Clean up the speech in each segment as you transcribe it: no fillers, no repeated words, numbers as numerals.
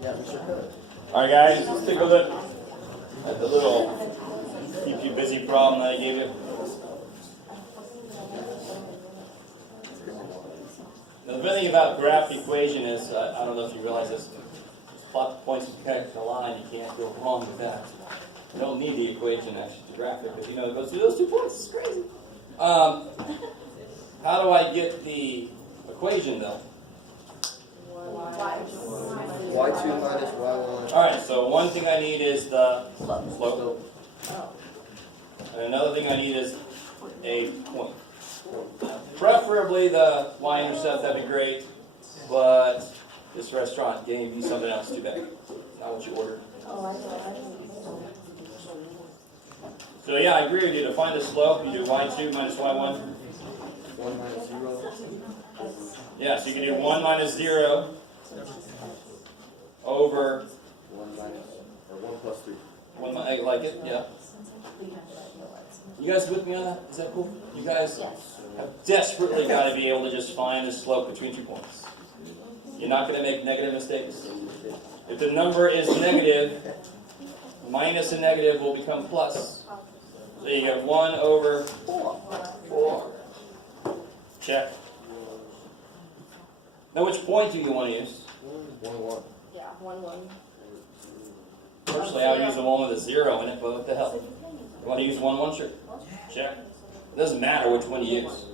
Yeah, we sure could. Alright guys, let's take a look at the little keep you busy problem that I gave you. Now, the good thing about graph equation is, I don't know if you realize this, just plot the points and connect the line, you can't go wrong with that. You don't need the equation actually to graph it, because you know it goes through those 2 points, it's crazy. How do I get the equation though? Y2 minus Y1. Alright, so one thing I need is the slope. And another thing I need is a point. Preferably the y-intercept, that'd be great. But this restaurant gave you something else too bad. Not what you ordered. So yeah, I agree with you. To find the slope, you do y2 minus y1. 1 minus 0. Yeah, so you can do 1 minus 0 over 1 minus, or 1 plus 3. 1 I like it, yeah. You guys with me on that? Is that cool? You guys have desperately got to be able to just find the slope between 2 points. You're not going to make negative mistakes. If the number is negative, minus a negative will become plus. So you get 1 over 4. Check. Now which point do you want to use? 1, 1. Yeah, 1, 1. Personally, I would use the one with a 0 in it, but what the hell? You want to use 1, 1? Sure. Check. It doesn't matter which one you use.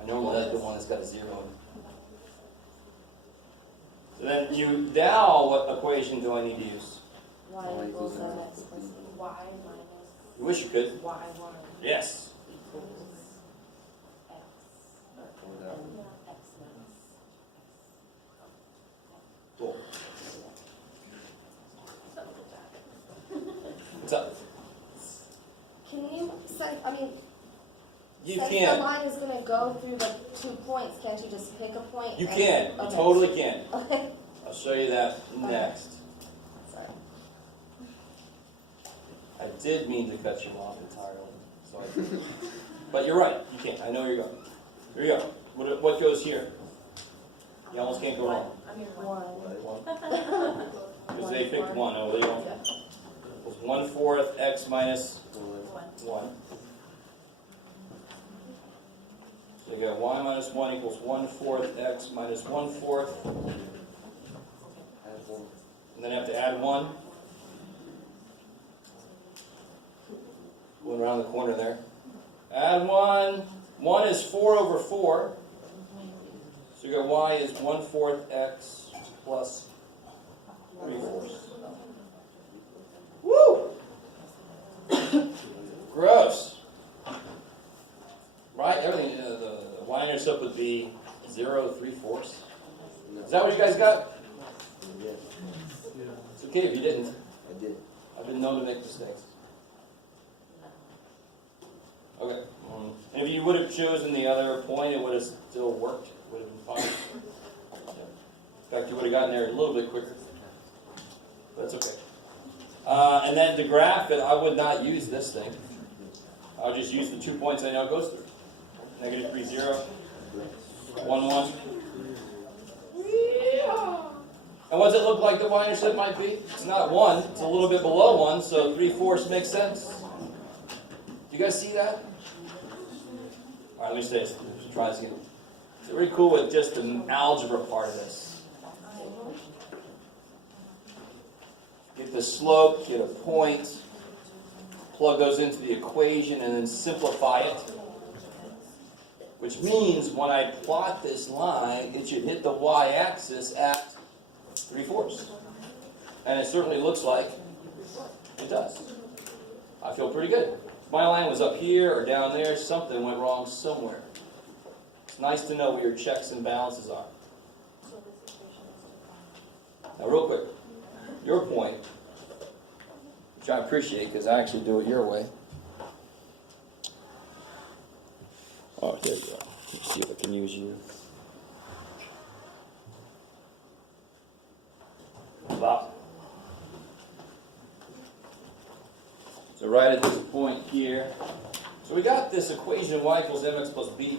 I normally like the one that's got a 0 in it. So then now what equation do I need to use? Y equals mx plus y minus You wish you could. y1 Yes. equals x. X minus. Cool. What's up? Can you set, You since the can. line is going to go through the 2 points, can't you just pick a point? You and- can. You okay. totally can. Okay. I'll show you that next. Sorry. I did mean to cut you off entirely. So but you're right. You can't. I know where you're going. Here you go. What goes here? You almost can't go wrong. 1. Because they picked 1. Oh, there you go. It's 1/4 x minus 1. So you got y minus 1 equals 1/4 x minus 1/4. And then I have to add 1. Going around the corner there. Add 1. 1 is 4 over 4. So you got y is 1/4 x plus 3/4. Woo! Gross. Right? Everything, the y-intercept would be 0 3/4. Is that what you guys got? Yes. It's okay if you didn't. I did. I've been known to make mistakes. Okay. And if you would have chosen the other point, it would have still worked. It would have been fine. In fact, you would have gotten there a little bit quicker. But that's okay. And then to graph it, I would not use this thing. I would just use the 2 points I know it goes through. -3, 0. 1, 1. And what does it look like the y-intercept might be? It's not 1. It's a little bit below 1, so 3/4 makes sense. Do you guys see that? All right, let me say this. Let's try this again. It's very cool with just the algebra part of this. Get the slope, get a point, plug those into the equation, and then simplify it. Which means when I plot this line, it should hit the y-axis at 3/4. And it certainly looks like it does. I feel pretty good. If my line was up here or down there, something went wrong somewhere. It's nice to know what your checks and balances are. Now real quick, your point, which I appreciate because I actually do it your way. Oh, there you go. Let's see if I can use you. Wow. So right at this point here, so we got this equation y equals mx plus b.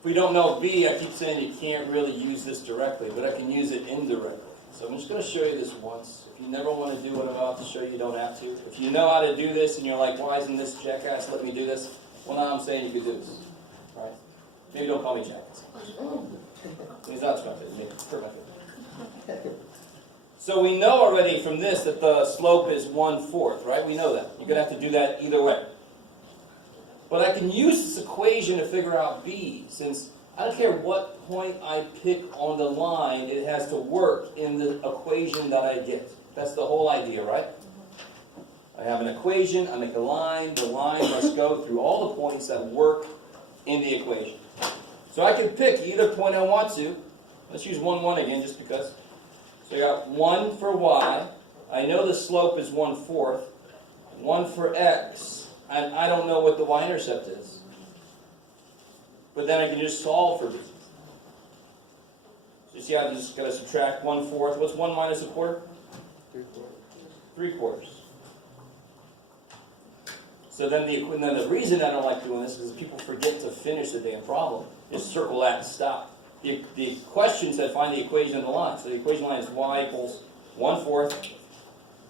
If we don't know B, I keep saying you can't really use this directly, but I can use it indirectly. So I'm just going to show you this once. If you never want to do what I'm about to show you, you don't have to. If you know how to do this and you're like, why isn't this jackass let me do this? Well, now I'm saying you could do this. All right? Maybe don't call me jackass. He's not trying to hurt me. So we know already from this that the slope is 1/4, right? We know that. You're going to have to do that either way. But I can use this equation to figure out B, since I don't care what point I pick on the line, it has to work in the equation that I get. That's the whole idea, right? I have an equation, I make a line, the line must go through all the points that work in the equation. So I can pick either point I want to. Let's use 1, 1 again, just because. So I got 1 for y. I know the slope is 1/4. 1 for x. And I don't know what the y-intercept is. But then I can just solve for b. So you see, I'm just going to subtract 1/4. What's 1 minus 1/4? 3/4. So then the reason I don't like doing this is people forget to finish the damn problem. Just circle that and stop. The question said find the equation of the line. So the equation line is y equals 1/4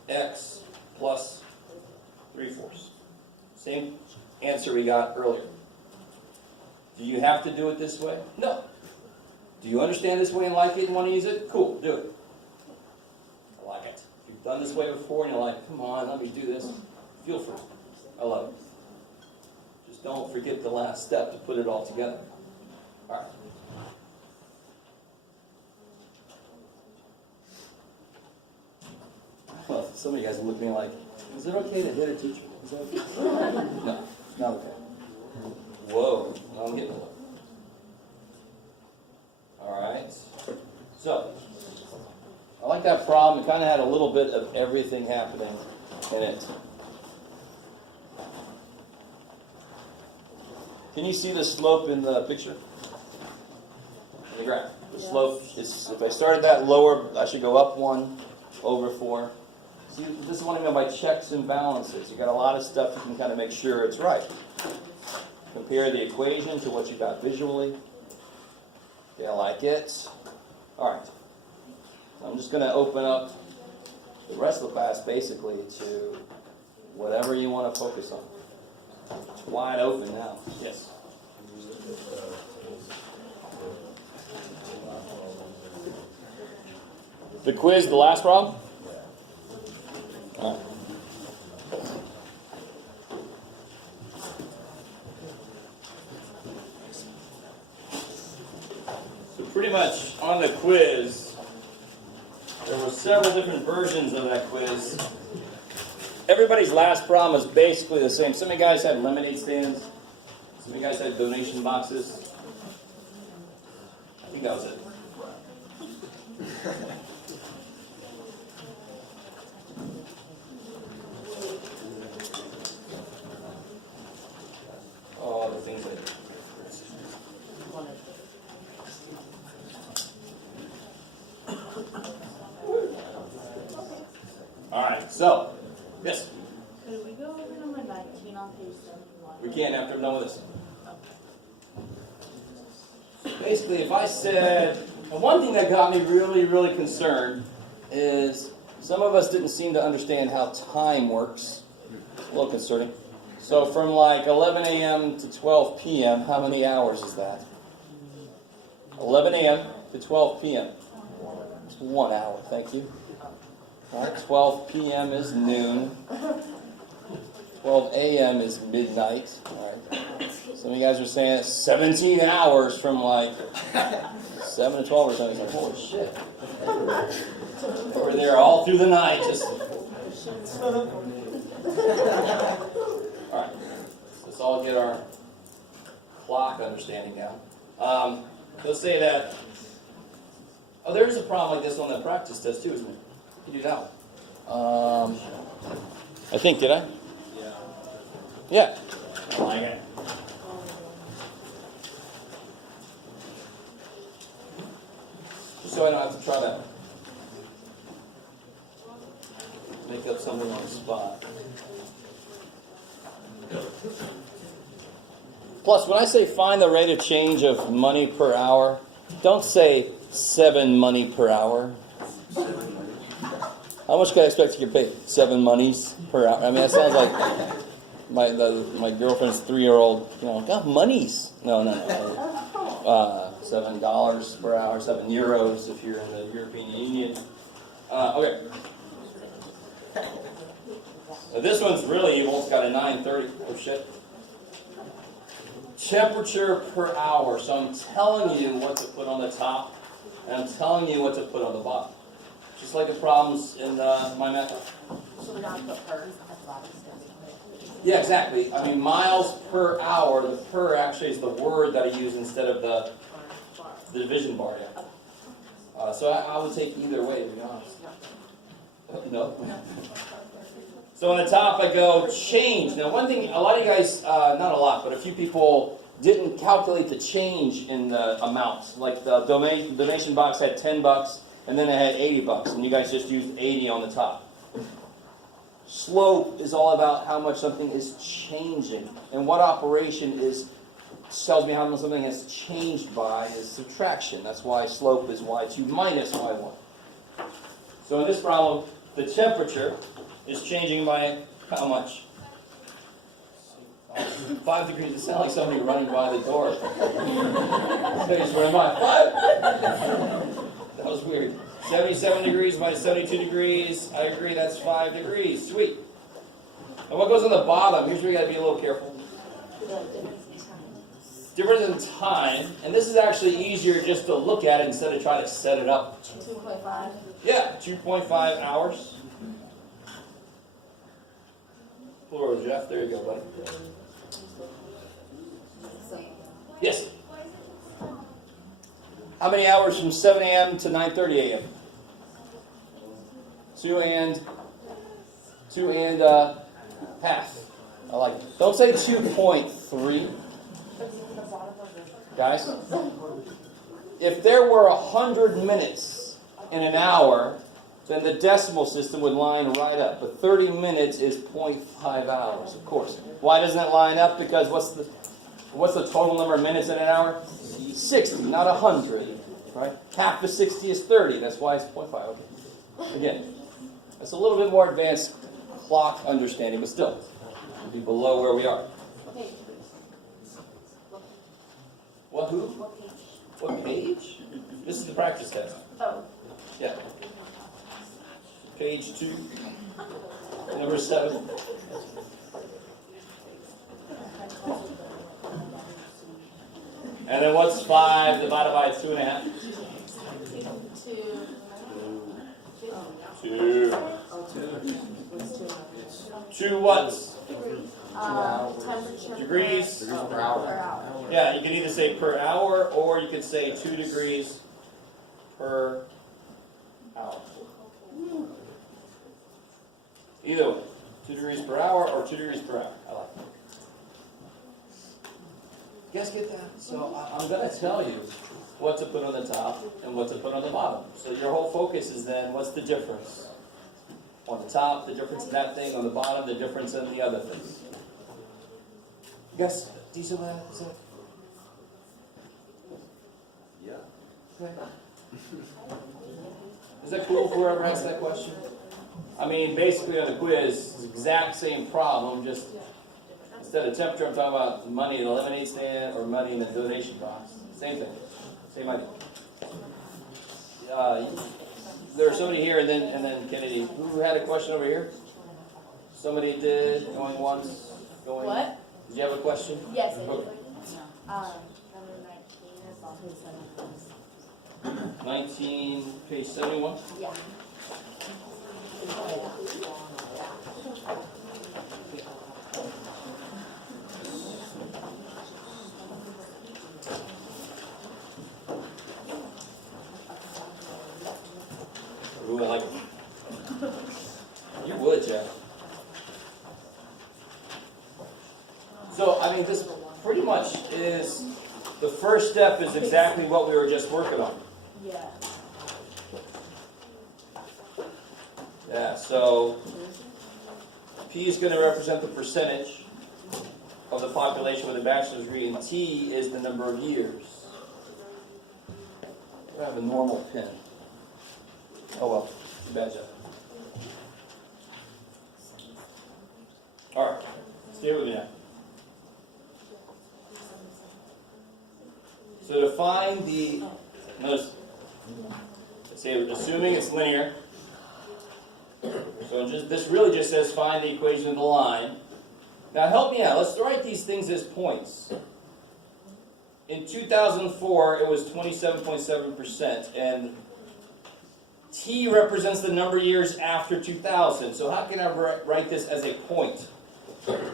x plus 3/4. Same answer we got earlier. Do you have to do it this way? No. Do you understand this way and like it and want to use it? Cool, do it. I like it. If you've done this way before and you're like, come on, let me do this, feel free. I love it. Just don't forget the last step to put it all together. All right. Well, some of you guys are looking at me like, is it okay to hit a teacher? Is that okay? No, not okay. Whoa, no, I'm getting a look. All right. So, I like that problem. It kind of had a little bit of everything happening in it. Can you see the slope in the picture? In the graph. The slope is, if I started that lower, I should go up 1 over 4. See, this is what I mean by checks and balances. You've got a lot of stuff you can kind of make sure it's right. Compare the equation to what you got visually. Okay, I like it. All right. I'm just going to open up the rest of the class basically to whatever you want to focus on. It's wide open now. Yes. The quiz, the last problem? All right. So pretty much on the quiz, there were several different versions of that quiz. Everybody's last problem is basically the same. Some of you guys had lemonade stands. Some of you guys had donation boxes. I think that was it. Oh, the things that... All right, so, yes? Could we go over number 19 on page 71? We can after I'm done with this. Basically, if I said, and one thing that got me really, really concerned is some of us didn't seem to understand how time works. A little concerning. So from like 11 a.m. to 12 p.m., how many hours is that? 11 a.m. to 12 p.m. It's 1 hour, thank you. All right, 12 p.m. is noon. 12 a.m. is midnight. All right. Some of you guys are saying it's 17 hours from like 7 to 12 or something. It's like, holy shit. Over there all through the night. Just... All right. Let's all get our clock understanding down. Let's say that... Oh, there is a problem like this on the practice test too, isn't it? You can do that one. I think, did I? Yeah. I like it. Just so I don't have to try that. Make up something on the spot. Plus, when I say find the rate of change of money per hour, don't say 7 money per hour. How much can I expect to get paid? 7 monies per hour. I mean, that sounds like my girlfriend's 3-year-old. God, monies. No. $7 per hour, 7 euros if you're in the European Union. Okay. Now this one's really evil. It's got a 930. Oh shit. Temperature per hour. So I'm telling you what to put on the top, and I'm telling you what to put on the bottom. Just like the problems in my method. So we're not put pers at the bottom. Yeah, exactly. I mean, miles per hour. The per actually is the word that I use instead of the division bar. Yeah. So I would take either way, to be honest. No. So on the top I go change. Now one thing, a lot of you guys, not a lot, but a few people didn't calculate the change in the amounts. Like the donation box had $10 and then it had $80 and you guys just used 80 on the top. Slope is all about how much something is changing. And what operation tells me how much something has changed by is subtraction. That's why slope is y2 minus y1. So in this problem, the temperature is changing by how much? 5 degrees. It sounds like somebody running by the door. Somebody's running by. 5? That was weird. 77 degrees minus 72 degrees. I agree, that's 5 degrees. Sweet. And what goes on the bottom? Here's where you got to be a little careful. Difference in time. And this is actually easier just to look at it instead of try to set it up. 2.5. Yeah, 2.5 hours. Plural, Jeff. There you go, buddy. Yes? How many hours from 7 a.m. to 9:30 a.m.? 2 and half. I like it. Don't say 2.3. Guys, if there were 100 minutes in an hour, then the decimal system would line right up. But 30 minutes is 0.5 hours, of course. Why doesn't it line up? Because what's the total number of minutes in an hour? 60, not 100. Right? Half of 60 is 30. That's why it's 0.5. Okay. Again, that's a little bit more advanced clock understanding, but still, it'll be below where we are. What, who? What page? This is the practice test. Oh. Yeah. Page 2, number 7. And then what's 5 divided by 2.5? 2. 2 what? Temperature Degrees. Per hour. Yeah, you can either say per hour or you could say 2 degrees per hour. Either way, 2 degrees per hour or 2 degrees per hour. I like it. You guys get that? So I'm going to tell you what to put on the top and what to put on the bottom. So your whole focus is then, what's the difference? On the top, the difference in that thing. On the bottom, the difference in the other thing. You guys, decent with that? Yeah. Okay. Is that cool for whoever asked that question? I mean, basically on the quiz, it's the exact same problem, just instead of temperature, I'm talking about money in the lemonade stand or money in the donation box. Same thing. Same idea. There's somebody here, and then Kennedy. Who had a question over here? Somebody did, going once, going... What? Did you have a question? Yes, I Okay. did. Number 19 is 19, page 71. Yeah. Ooh, I like it. You would, Jeff. So, I mean, this pretty much is, the first step is exactly what we were just working on. Yeah. Yeah, so P is going to represent the percentage of of the population with a bachelor's degree, and T is the number of years. I have a normal pen. Oh well, too bad job. All right, stay with me now. So to find the, notice, let's say assuming it's linear. So this really just says find the equation of the line. Now help me out. Let's write these things as points. In 2004, it was 27.7%, and T represents the number of years after 2000. So how can I write this as a point? 2004.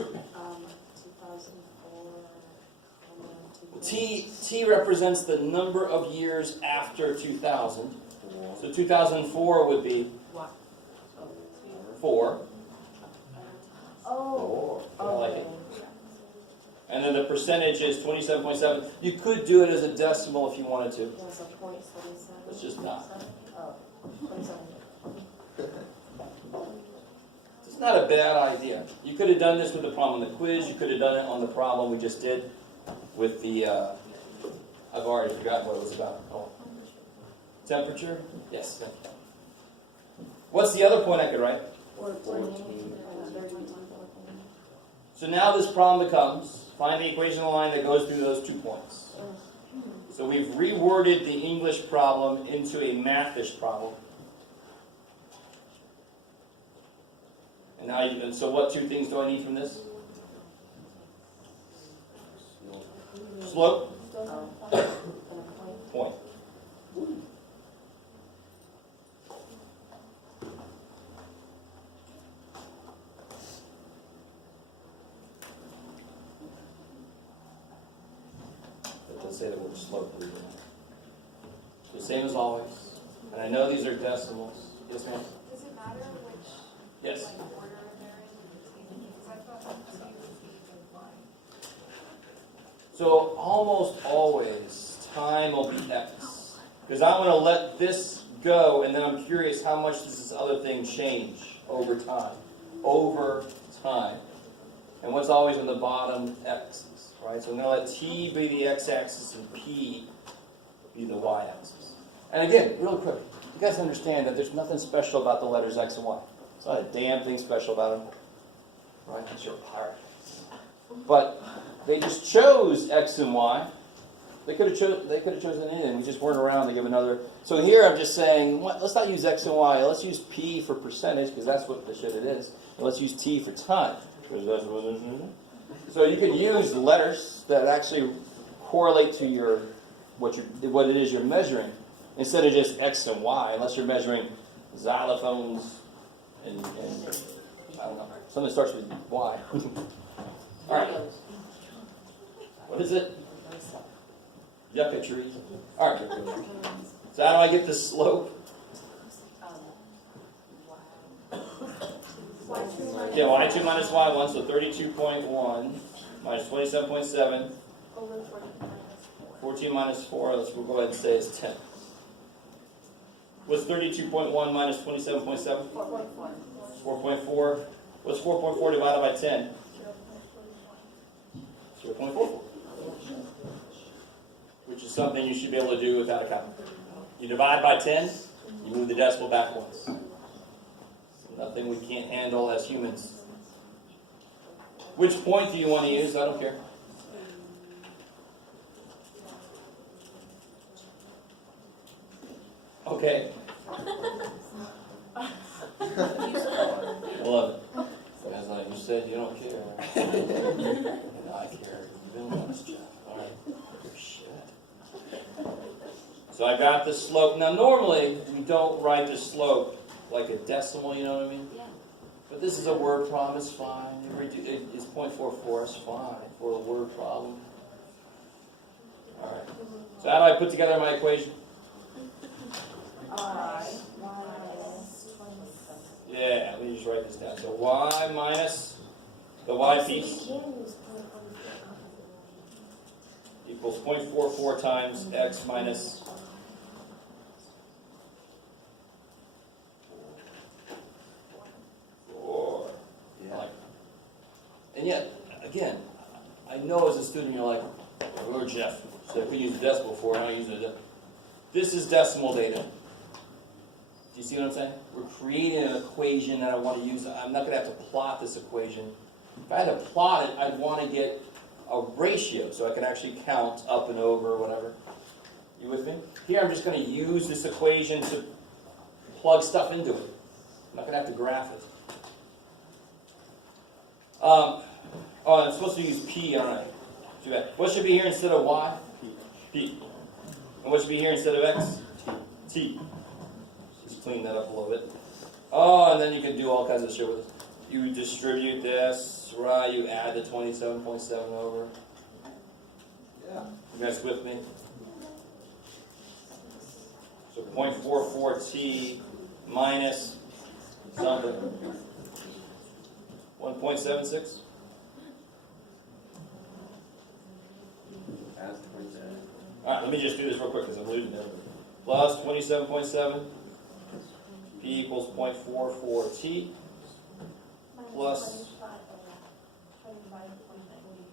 T represents the number of years after 2000. So 2004 would be 4. Oh, I like it. okay. And then the percentage is 27.7. You could do it as a decimal if you wanted to. Yeah, so 0.77. It's just not. Oh, 0.7. It's not a bad idea. You could have done this with the problem on the quiz. You could have done it on the problem we just did with the, I've already forgotten what it was about. Oh. Temperature? Yes. What's the other point I could write? 14. So now this problem becomes, find the equation of the line that goes through those 2 points. So we've reworded the English problem into a mathish problem. And now and so what 2 things do I need from this? Slope, point. Let's say the word slope. The same as always. And I know these are decimals. Yes, ma'am? Does it matter which Yes. order they're in? Because I thought that T would be the line. So almost always time will be x. Because I want to let this go, and then I'm curious how much does this other thing change over time. Over time. And what's always on the bottom? X. Right? So I'm going to let T be the x-axis and P be the y-axis. And again, real quick, you guys understand that there's nothing special about the letters X and Y. It's not a damn thing special about them. Right? That's your part. But they just chose X and Y. They could have chosen anything. We just weren't around to give another. So here I'm just saying, let's not use X and Y. Let's use P for percentage, because that's what the shit it is. And let's use T for time, because that's what it is. So you could use letters that actually correlate to your what it is you're measuring, instead of just X and Y, unless you're measuring xylophones and I don't know, something that starts with Y. All right. What is it? Yucca tree. All right. So how do I get the slope? Yeah, y2 minus y1, so 32.1 minus 27.7. 14 minus 4, we'll go ahead and say it's 10. What's 32.1 minus 27.7? 4.4. 4.4. What's 4.4 divided by 10? 0.44. Which is something you should be able to do without a calculator. You divide by 10, you move the decimal back once. Nothing we can't handle as humans. Which point do you want to use? I don't care. Okay. I love it. As like you said, you don't care. I care. You've been honest, Jeff. All right. Shit. So I got the slope. Now normally we don't write the slope like a decimal, you know what I mean? Yeah. But this is a word problem, it's fine. It's 0.44, it's fine for a word problem. Alright. So how do I put together my equation? Y minus 27. Yeah, let me just write this down. So y minus the y piece equals 0.44 times x minus 4. Yeah. And yet, again, know as a student, you're like, oh, Jeff, so I could use a decimal before, now I use a decimal. This is decimal data. Do you see what I'm saying? We're creating an equation that I want to use. I'm not going to have to plot this equation. If I had to plot it, I'd want to get a ratio so I can actually count up and over or whatever. You with me? Here I'm just going to use this equation to plug stuff into it. I'm not going to have to graph it. Oh, I'm supposed to use P, aren't I? Too bad. What should be here instead of Y? P. And what should be here instead of X? T. Just clean that up a little bit. Oh, and then you can do all kinds of shit with it. You distribute this, right? You add the 27.7 over. Yeah. You guys with me? So 0.44T minus something. 1.76? Alright, let me just do this real quick because I'm losing it. Plus 27.7. P equals 0.44T. Plus,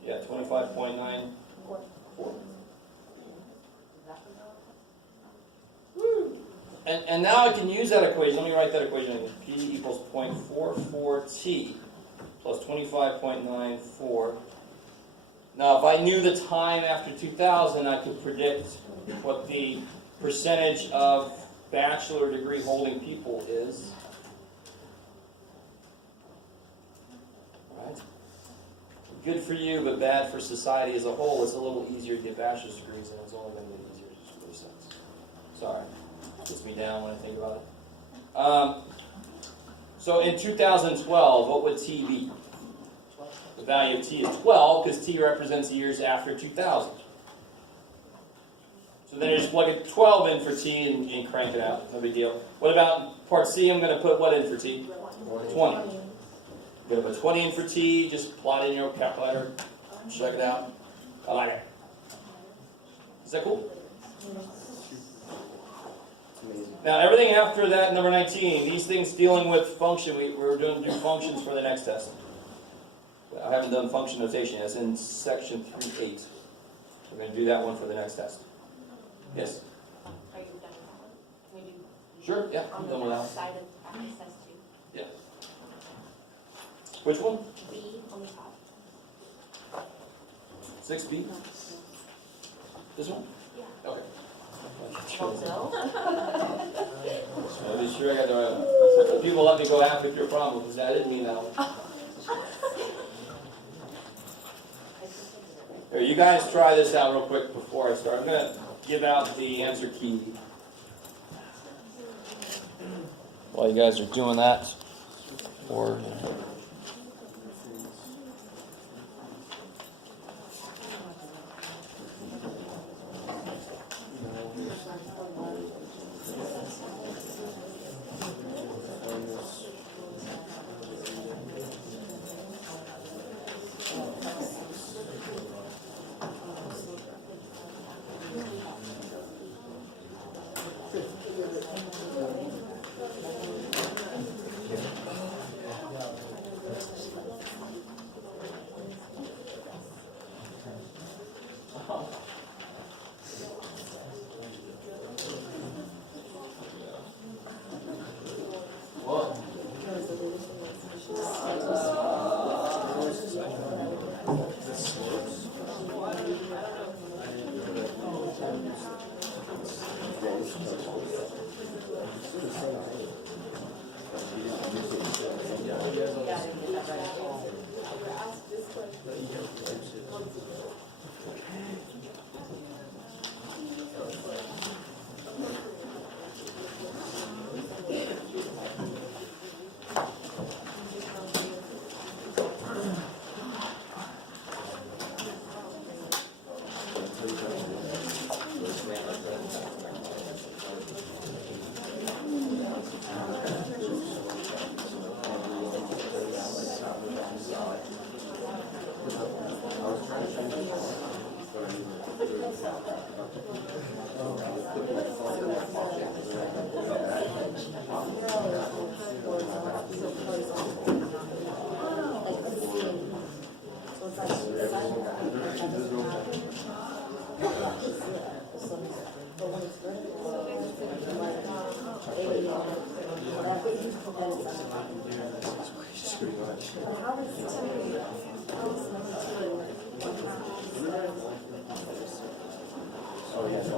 yeah, 25.94. And now I can use that equation. Let me write that equation again. P equals 0.44T plus 25.94. Now, if I knew the time after 2000, I could predict what the percentage of bachelor degree holding people is. Right? Good for you, but bad for society as a whole. It's a little easier to get bachelor's degrees, and it's only going to get easier just for the sex. Sorry. Gets me down when I think about it. So in 2012, what would T be? The value of T is 12 because T represents years after 2000. So then you just plug a 12 in for T and crank it out. No big deal. What about part C? I'm going to put what in for T? 20. I'm going to put 20 in for T. Just plot in your calculator. Check it out. I like it. Is that cool? Now, everything after that, number 19, these things dealing with function, we're going to do functions for the next test. I haven't done function notation yet. It's in section 3.8. We're going to do that one for the next test. Yes? Are you done with that one? Maybe Sure, yeah, I'm done with that one. side of access to Yeah. Which one? B on the top. 6B? This one? Yeah. Okay. Also, I'll be sure I got the right. People let me go half with your problem because I didn't mean that one. Here, you guys try this out real quick before I start. I'm going to give out the answer key. While you guys are doing that, or Oh, yeah. So I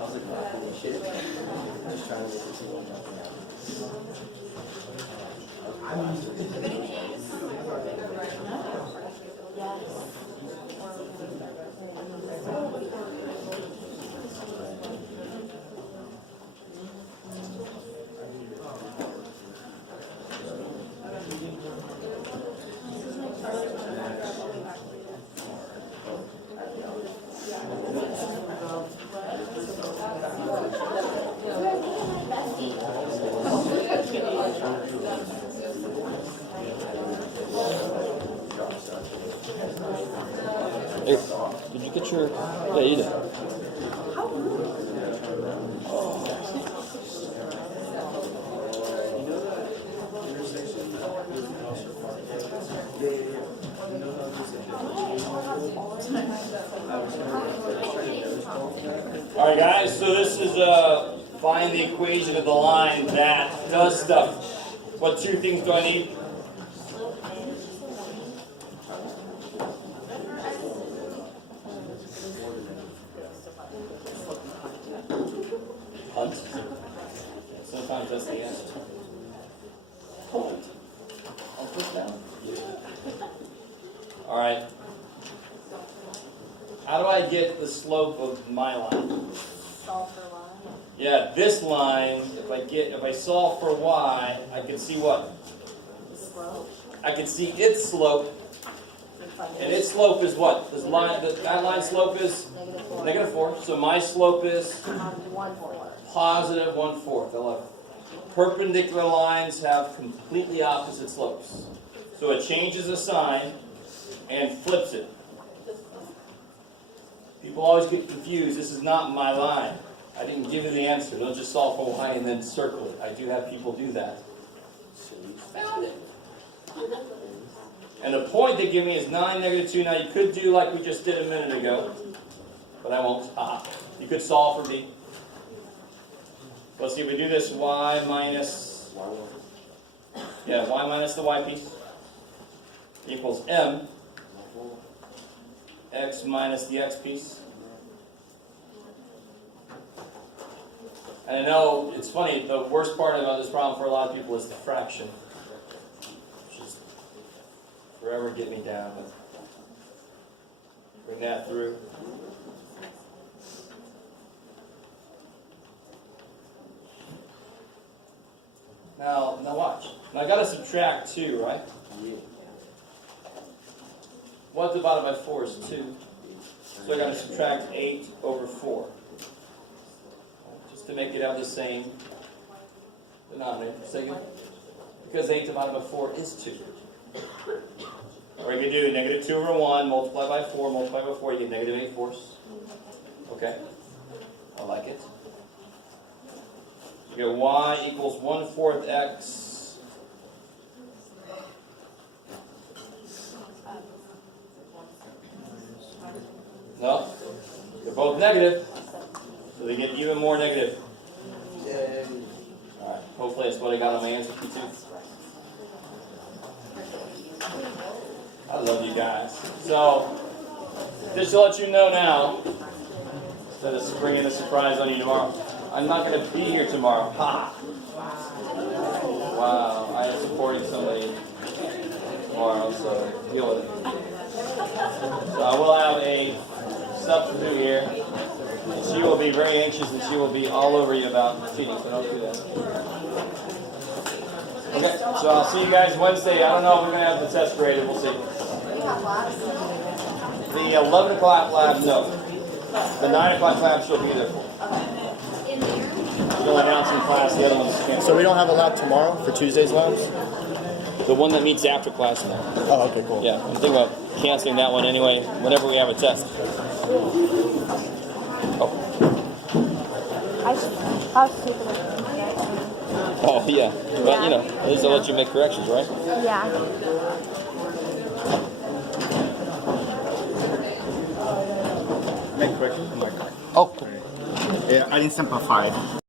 was looking at the shit. Just trying to get this one out. Hey, did you get your? Yeah, you did. All right, guys. So this is find the equation of the line that does stuff. What two things do I need? Hunt. Sometimes that's the answer. Hold. I'll put down. All right. How do I get the slope of my line? Solve for y. Yeah, this line. If I solve for y, I can see what? The slope. I can see its slope, and its slope is what? This line. That line slope is Negative 4. -4. So my slope is 1/4. positive 1/4. I love it. Perpendicular lines have completely opposite slopes. So it changes the sign and flips it. People always get confused. This is not my line. I didn't give you the answer. Don't just solve for y and then circle it. I do have people do that. So you found it. And the point they give me is 9, -2. Now you could do like we just did a minute ago, but I won't. You could solve for b. Let's see if we do this y minus, y minus the y piece equals m x minus the x piece. And I know it's funny, the worst part about this problem for a lot of people is the fraction. Which is forever get me down, but bring that through. Now watch. Now I gotta subtract 2, right? Yeah. 1 divided by 4 is 2. So I gotta subtract 8 over 4. Just to make it have the same denominator. Second, because 8 divided by 4 is 2. Or you can do -2 over 1, multiply by 4, multiply by 4, you get -8/4. Okay? I like it. You get y equals 1/4 x. No, they're both negative, so they get even more negative. Yay. All right, hopefully that's what I got on my answer key too. I love you guys. So, just to let you know now, instead of springing a surprise on you tomorrow, I'm not going to be here tomorrow. Ha! Wow, I am supporting somebody tomorrow, so deal with it. So I will have a substitute here. And she will be very anxious and she will be all over you about cheating, so don't do that. Okay, so I'll see you guys Wednesday. I don't know if we're going to have the test graded. We'll see. We have labs. The 11 o'clock lab, no. The 9 o'clock lab she'll be there for. She'll announce in class, the other one's canceled. So we don't have a lab tomorrow for Tuesday's labs? The one that meets after class now. Oh, okay, cool. Yeah, I'm thinking about canceling that one anyway, whenever we have a test. Oh, I'll take a look. oh yeah. But, you know, at least they'll let you make corrections, right? Yeah. Make correction? I'm like, Oh, cool. yeah, I didn't simplify.